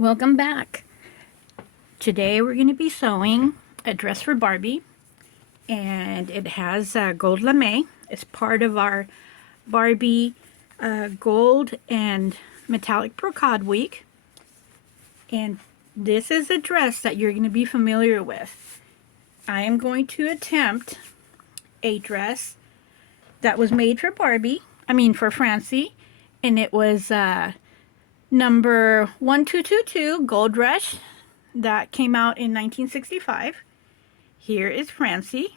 Welcome back. Today we're going to be sewing a dress for Barbie, and it has gold lame. It's part of our Barbie gold and metallic brocade week, and this is a dress that you're going to be familiar with. I am going to attempt a dress that was made for for Francie, and it was number 1222 Gold Rush that came out in 1965. Here is Francie,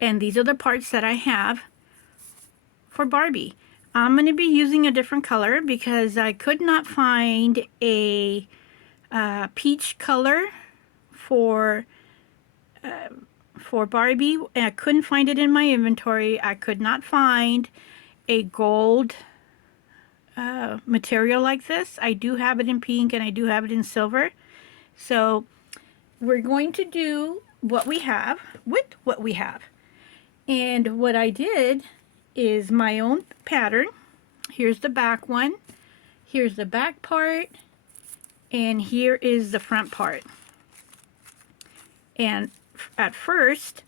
and these are the parts that I have for Barbie. I'm going to be using a different color because I could not find a peach color for Barbie. I couldn't find it in my inventory. I could not find a gold material like this. I do have it in pink and I do have it in silver. So we're going to do what we have with what we have. And what I did is my own pattern. Here's the back one. Here's the back part. And here is the front part. And at first,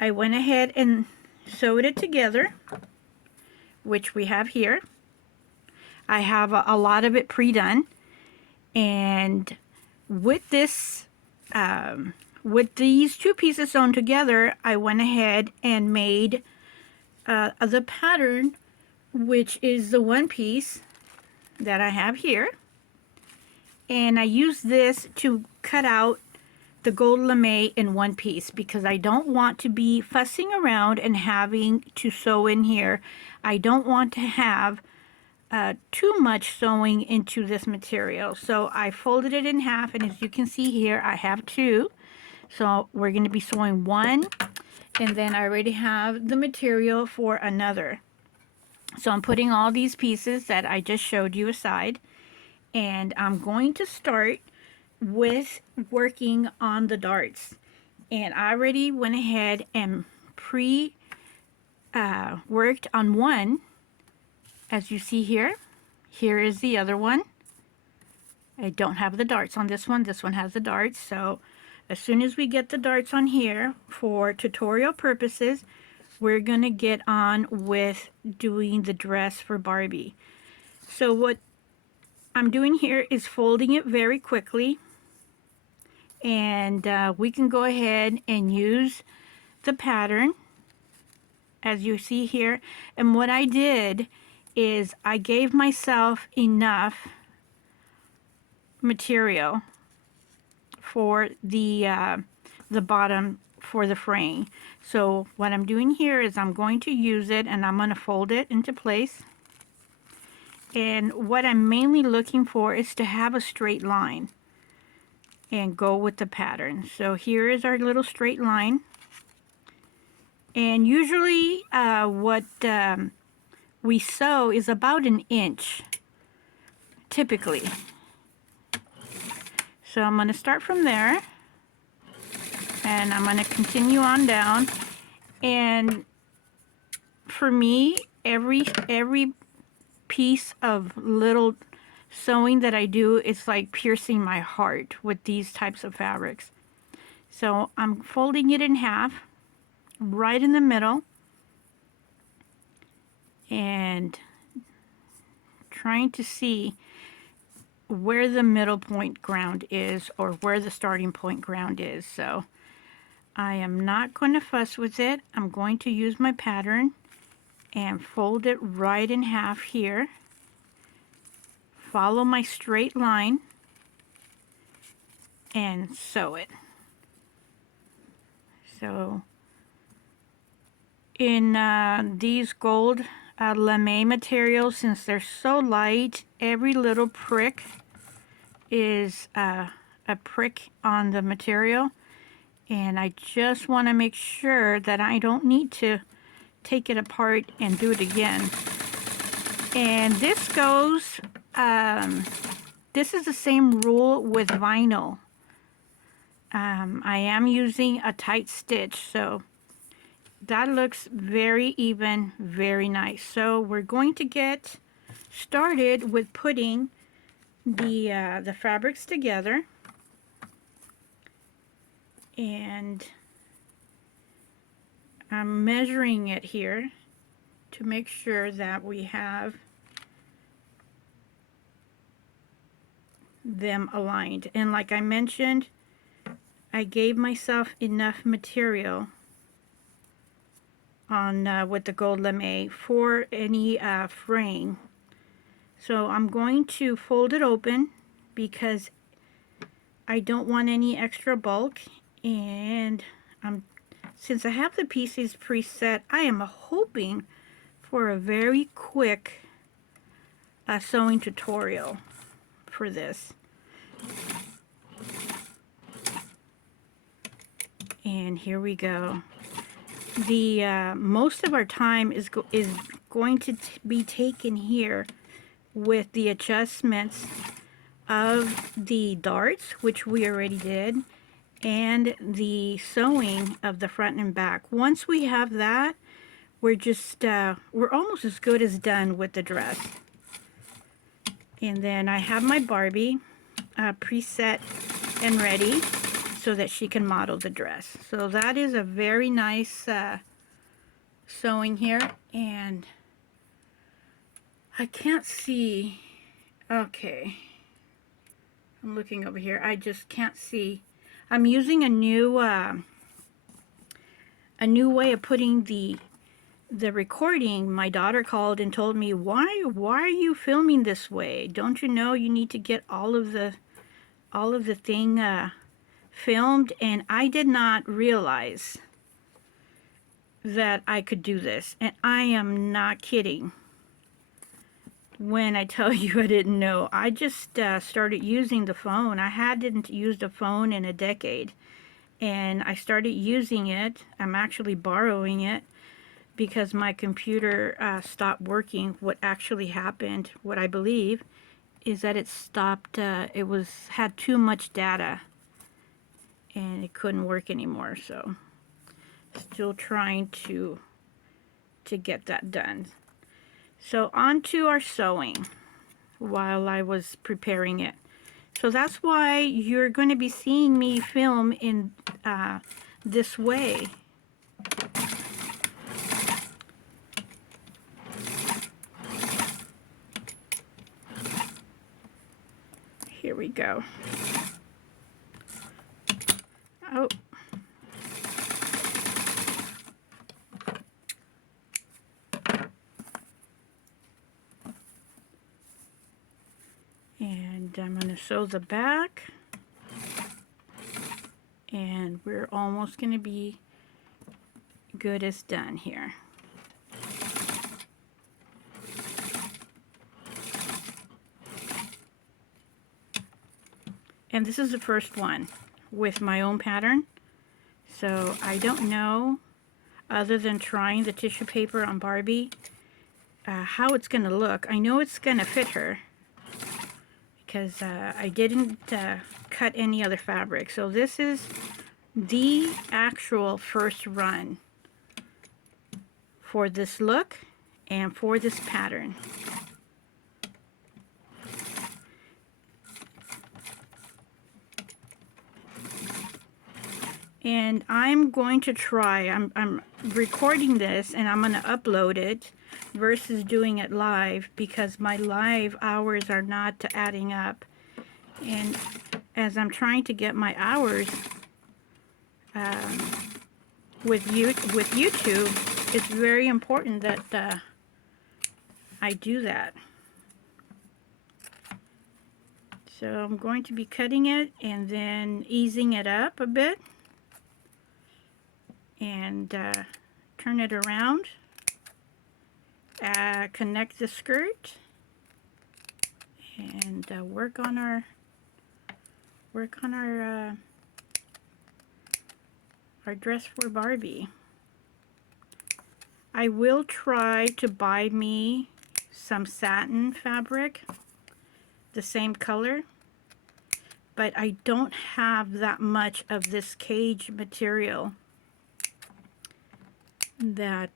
I went ahead and sewed it together, which we have here. I have a lot of it pre-done, and with this, with these two pieces sewn together, I went ahead and made the pattern, which is the one piece that I have here, and I used this to cut out the gold lame in one piece because I don't want to be fussing around and having to sew in here. I don't want to have too much sewing into this material. So I folded it in half, and as you can see here, I have two. So we're going to be sewing one, and then I already have the material for another. So I'm putting all these pieces that I just showed you aside, and I'm going to start with working on the darts. And I already went ahead and worked on one. As you see here, here is the other one. I don't have the darts on this one. This one has the darts. So as soon as we get the darts on here for tutorial purposes, we're going to get on with doing the dress for Barbie. So what I'm doing here is folding it very quickly. And we can go ahead and use the pattern as you see here. And what I did is I gave myself enough material for the bottom for the frame. So what I'm doing here is I'm going to use it, and I'm going to fold it into place. And what I'm mainly looking for is to have a straight line and go with the pattern. So here is our little straight line. And usually what we sew is about an inch, typically. So I'm going to start from there, and I'm going to continue on down. And for me, every piece of little sewing that I do is like piercing my heart with these types of fabrics. So I'm folding it in half, right in the middle, and trying to see where the middle point ground is, or where the starting point ground is. So I am not going to fuss with it. I'm going to use my pattern and fold it right in half here. Follow my straight line and sew it. So in these gold lame materials, since they're so light, every little prick is a prick on the material, and I just want to make sure that I don't need to take it apart and do it again. And this goes, this is the same rule with vinyl. I am using a tight stitch, so that looks very even, very nice. So we're going to get started with putting the fabrics together, and I'm measuring it here to make sure that we have them aligned. And like I mentioned, I gave myself enough material on with the gold lame for any fraying. So I'm going to fold it open because I don't want any extra bulk, and since I have the pieces preset, I am hoping for a very quick sewing tutorial for this. And here we go. The most of our time is going to be taken here with the adjustments of the darts, which we already did, and the sewing of the front and back. Once we have that, we're just we're almost as good as done with the dress. And then I have my Barbie preset and ready so that she can model the dress. So that is a very nice sewing here, and I can't see. Okay, I'm looking over here. I just can't see. I'm using a new way of putting the recording. My daughter called and told me, why are you filming this way? Don't you know you need to get all of the thing filmed? And I did not realize that I could do this, and I am not kidding when I tell you I didn't know. I just started using the phone. I hadn't used a phone in a decade, and I started using it. I'm actually borrowing it because my computer stopped working. What actually happened, what I believe, is that it stopped, it had too much data and it couldn't work anymore. So still trying to get that done. So on to our sewing while I was preparing it. So that's why you're going to be seeing me film in this way. Here we go. Oh. And I'm going to sew the back. And we're almost going to be good as done here. And this is the first one with my own pattern. So I don't know, other than trying the tissue paper on Barbie, how it's going to look. I know it's going to fit her because I didn't cut any other fabric. So this is the actual first run for this look and for this pattern. And I'm going to try, I'm recording this and I'm going to upload it versus doing it live because my live hours are not adding up. And as I'm trying to get my hours with YouTube, it's very important that I do that. So I'm going to be cutting it and then easing it up a bit. And turn it around, connect the skirt, and work on our dress for Barbie. I will try to buy me some satin fabric, the same color, but I don't have that much of this cage material that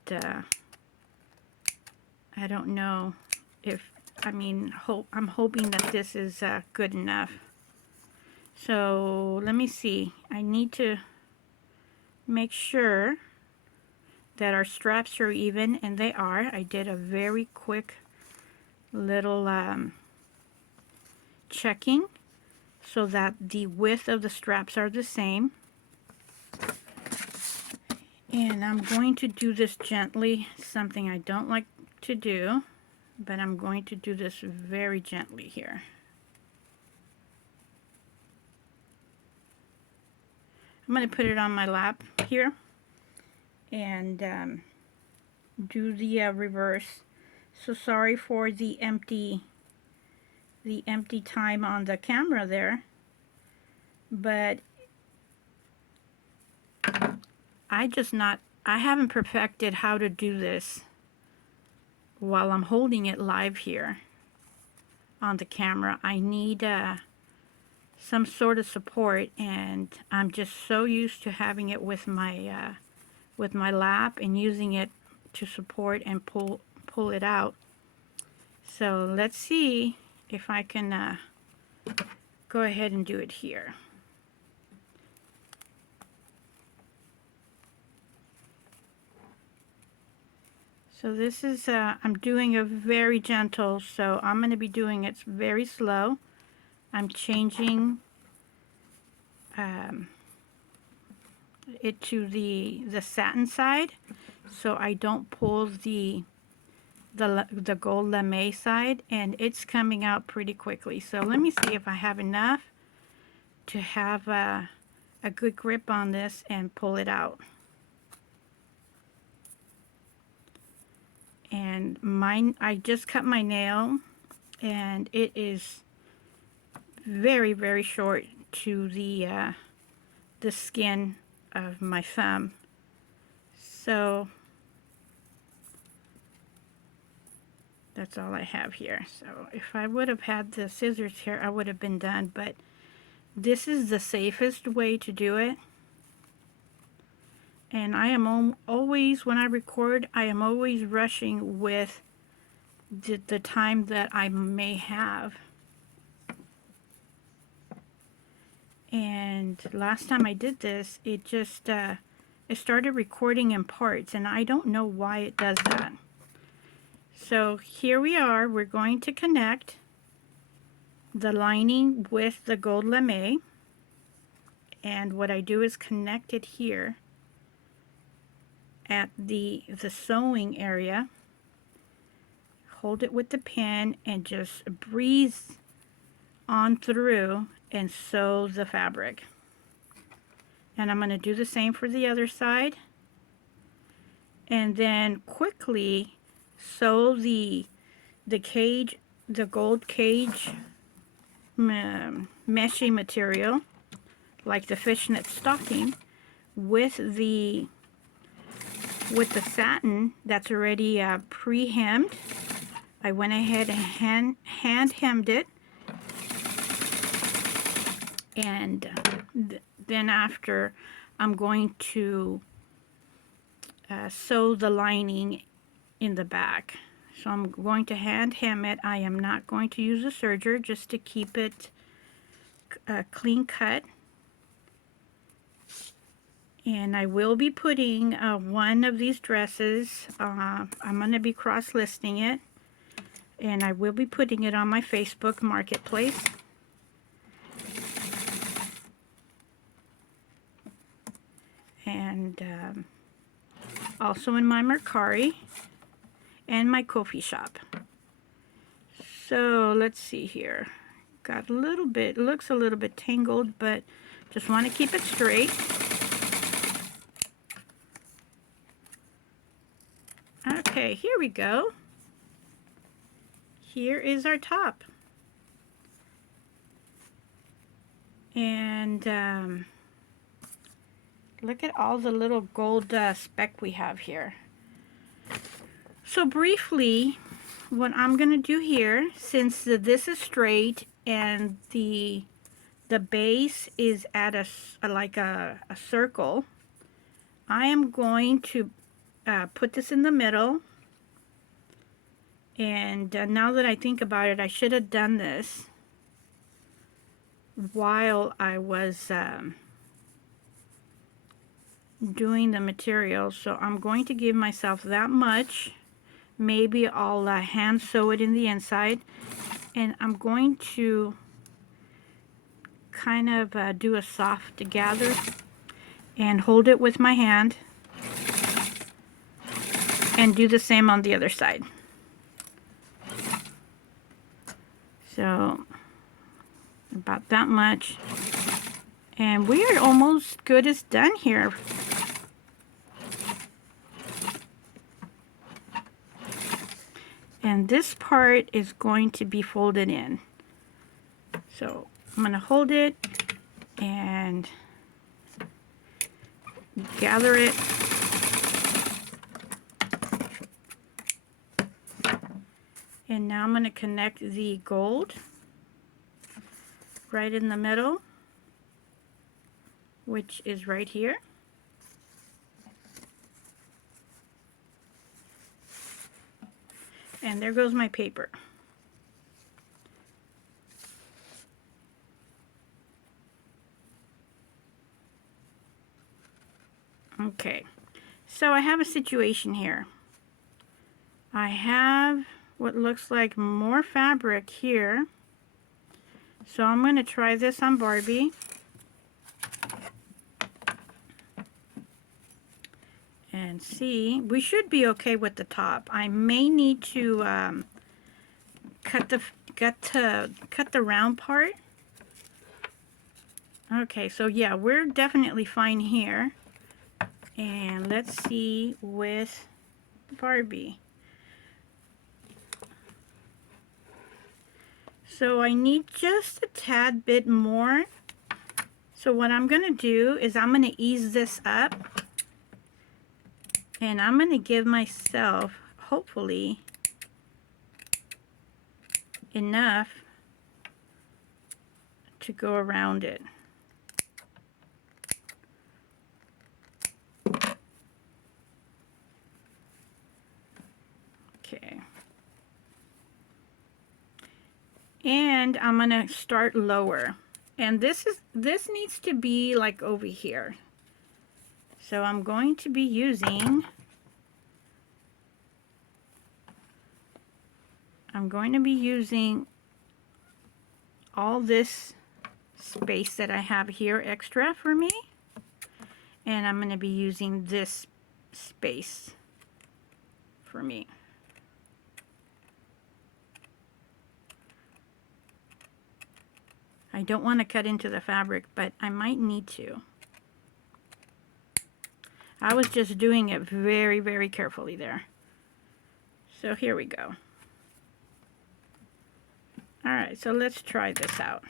I don't know if I mean, I'm hoping that this is good enough. So let me see. I need to make sure that our straps are even, and they are. I did a very quick little checking so that the width of the straps are the same. And I'm going to do this gently, something I don't like to do, but I'm going to do this very gently here. I'm going to put it on my lap here and do the reverse. So sorry for the empty time on the camera there, but I haven't perfected how to do this while I'm holding it live here on the camera. I need some sort of support, and I'm just so used to having it with my lap and using it to support and pull it out. So let's see if I can go ahead and do it here. So this is, I'm doing a very gentle, so I'm going to be doing it very slow. I'm changing it to the satin side, so I don't pull the gold lame side, and it's coming out pretty quickly. So let me see if I have enough to have a good grip on this and pull it out. And I just cut my nail, and it is very, very short to the skin of my thumb. So that's all I have here. So if I would have had the scissors here, I would have been done, but this is the safest way to do it. And I am always, when I record, I am always rushing with the time that I may have. And last time I did this, it just, it started recording in parts, and I don't know why it does that. So here we are. We're going to connect the lining with the gold lame. And what I do is connect it here at the sewing area. Hold it with the pin and just breathe on through and sew the fabric. And I'm going to do the same for the other side. And then quickly sew the cage, the gold cage meshy material, like the fishnet stocking, with the satin that's already pre-hemmed. I went ahead and hand hemmed it, and then after I'm going to sew the lining in the back. So I'm going to hand hem it. I am not going to use a serger, just to keep it clean cut. And I will be putting one of these dresses, I'm going to be cross-listing it, and I will be putting it on my Facebook Marketplace. And also in my Mercari and my Ko-fi shop. So let's see here. Got a little bit, looks a little bit tangled, but just want to keep it straight. Okay, here we go. Here is our top. And look at all the little gold speck we have here. So briefly, what I'm going to do here, since this is straight and the base is at like a circle, I am going to put this in the middle And now that I think about it, I should have done this while I was doing the material. So I'm going to give myself that much. Maybe I'll hand sew it in the inside, and I'm going to kind of do a soft gather and hold it with my hand and do the same on the other side. So about that much, and we are almost good as done here. And this part is going to be folded in. So I'm going to hold it and gather it. And now I'm going to connect the gold right in the middle, which is right here. And there goes my paper. Okay, so I have a situation here. I have what looks like more fabric here. So I'm going to try this on Barbie. And see, we should be okay with the top. I may need to cut the round part. Okay, so yeah, we're definitely fine here. And let's see with Barbie. So I need just a tad bit more. So what I'm going to do is I'm going to ease this up. And I'm going to give myself, hopefully, enough to go around it. Okay. And I'm going to start lower. And this needs to be like over here. So I'm going to be using all this space that I have here extra for me, and I'm going to be using this space for me. I don't want to cut into the fabric, but I might need to. I was just doing it very, very carefully there. So here we go. Alright, so let's try this out.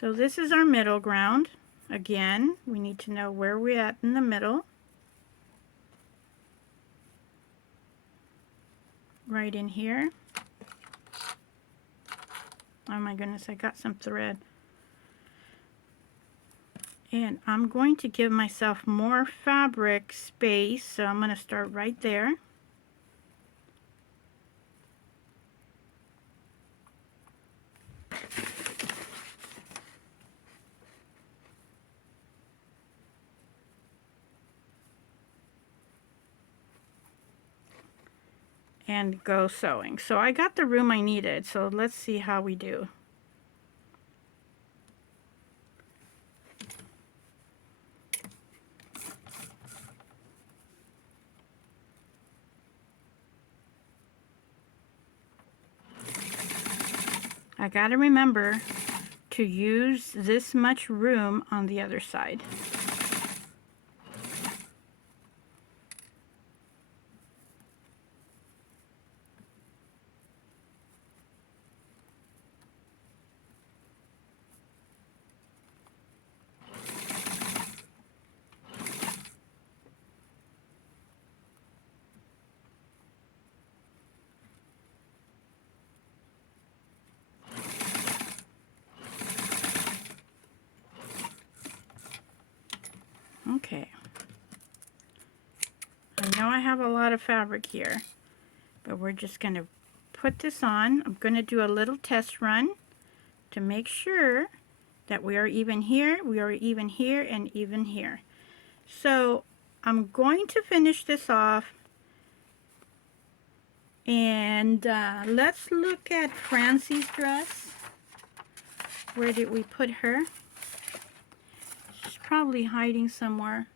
So this is our middle ground. Again, we need to know where we're at in the middle. Right in here. Oh my goodness, I got some thread. And I'm going to give myself more fabric space, so I'm going to start right there. And go sewing. So I got the room I needed, so let's see how we do. I gotta remember to use this much room on the other side. know I have a lot of fabric here, but we're just going to put this on. I'm going to do a little test run to make sure that we are even here, we are even here, and even here. So I'm going to finish this off, and let's look at Francie's dress. Where did we put her? She's probably hiding somewhere.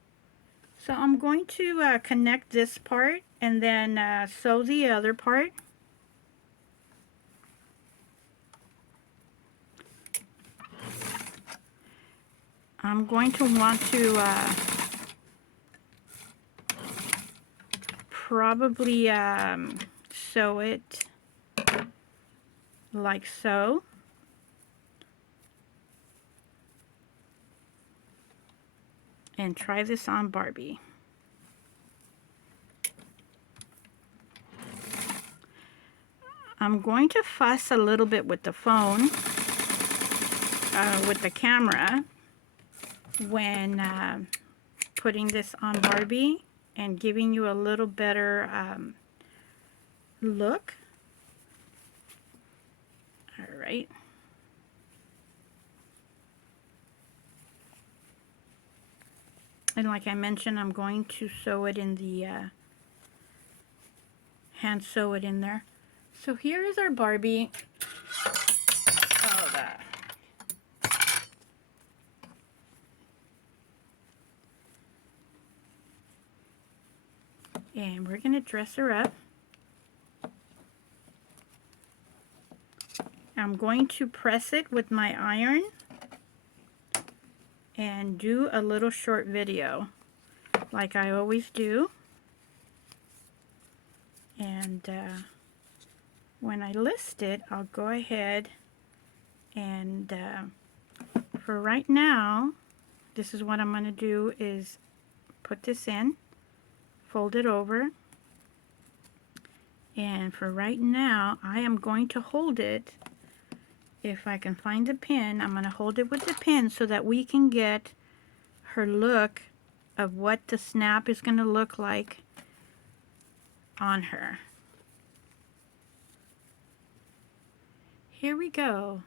So I'm going to connect this part and then sew the other part. I'm going to want to probably sew it like so. And try this on Barbie. I'm going to fuss a little bit with the phone, with the camera, when putting this on Barbie and giving you a little better look. All right. And like I mentioned, I'm going to sew it in the, hand sew it in there. So here is our Barbie. Oh, that. And we're going to dress her up. I'm going to press it with my iron and do a little short video like I always do. And when I list it, I'll go ahead and for right now, this is what I'm going to do is put this in, fold it over, and for right now I am going to hold it. If I can find the pin, I'm going to hold it with the pin so that we can get her look of what the snap is going to look like on her. Here we go.